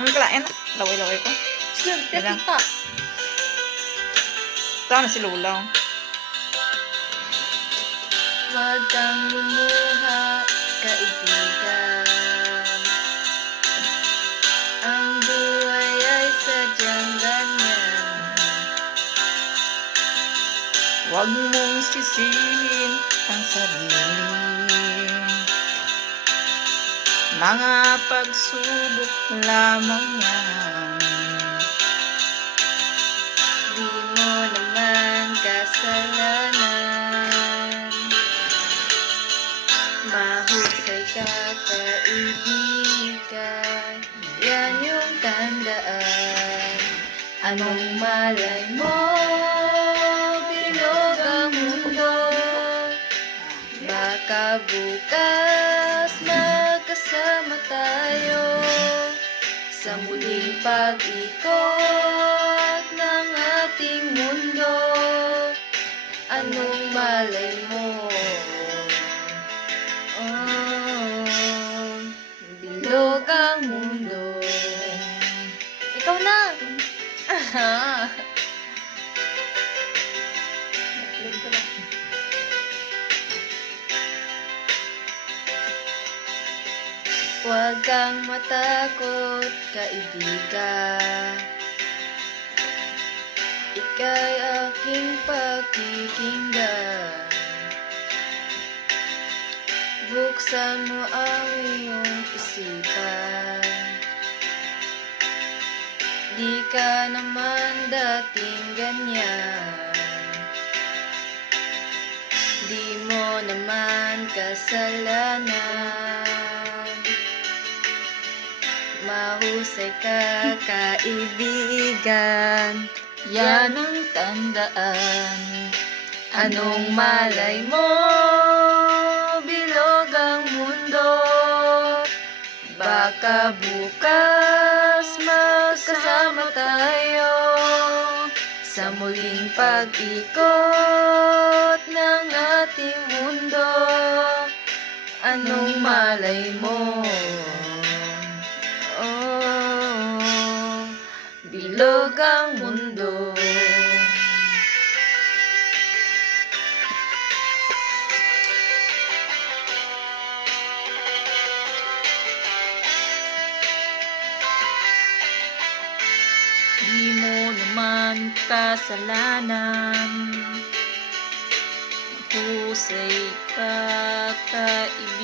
Ang kalain na. Laway-laway ko. Sige, Wala. kita. Ito na si Lulaw. Huwag kang lumuha, kaibigan. Ang buhay ay sadyang ganyan. Huwag mong sisihin ang sarili. Mga pagsubok lamang yan. Di mo naman kasalanan. Mahusay ka, kaibigan. Yan yung tandaan. Anong malay mo? Bilog ang mundo. Baka bukas magkasama tayo sa muling pag-ikot ng ating mundo. Anong malay mo? Oh, bilog ang mundo. Ikaw na! Huwag kang matakot, kaibigan. Ika'y aking pakikinggan. Buksan mo ang iyong isipan. Di ka naman dating ganyan. Di mo naman kasalanan. Mahusay ka, kaibigan. Yan ang tandaan. Anong malay mo? Bilog ang mundo. Baka bukas magkasama tayo sa muling pag-ikot ng ating mundo. Anong malay mo? Oh, bilog ang mundo. Di mo naman kasalanan. Mahusay ka, kaibigan.